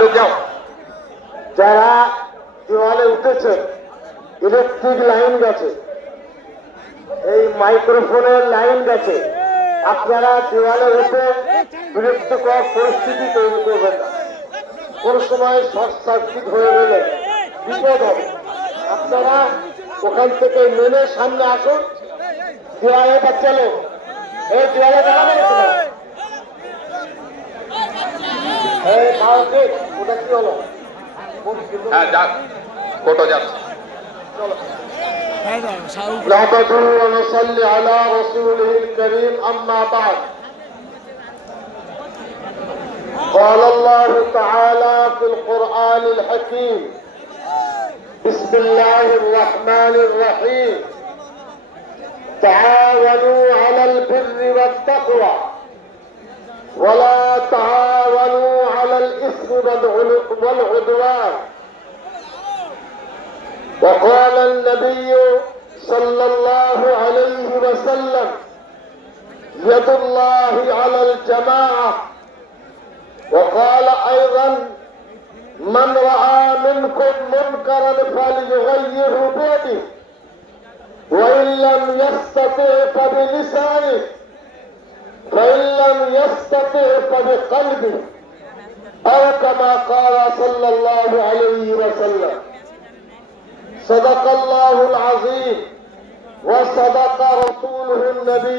লোক যাও যারা দেওয়ালে উঠেছে ইলেকট্রিক লাইন গেছে, এই মাইক্রোফোনের লাইন গেছে। আপনারা দেওয়ালে উঠে বিরক্তিকর পরিস্থিতি তৈরি করবেন না। কোন সময় শর্ট সার্কিট হয়ে গেলে বিপদ হবে। আপনারা ওখান থেকে নেমে সামনে আসুন। দেওয়ালে বাচ্চা লোক এই দেওয়ালে দাঁড়াবে কাউকে ওটা কি হলো হ্যাঁ যাক ফটো যাচ্ছে نعبد ونصلي على رسوله الكريم أما بعد قال الله تعالى في القرآن الحكيم بسم الله الرحمن الرحيم تعاونوا على البر والتقوى ولا تعاونوا على الإثم والعل- والعدوان. وقال النبي صلى الله عليه وسلم يد الله على الجماعة. وقال أيضا من رأى منكم منكرا فليغيره بيده وإن لم يستطع فبلسانه فإن لم يستطع فبقلبه. أو كما قال صلى الله عليه وسلم. صدق الله العظيم. وصدق رسوله النبي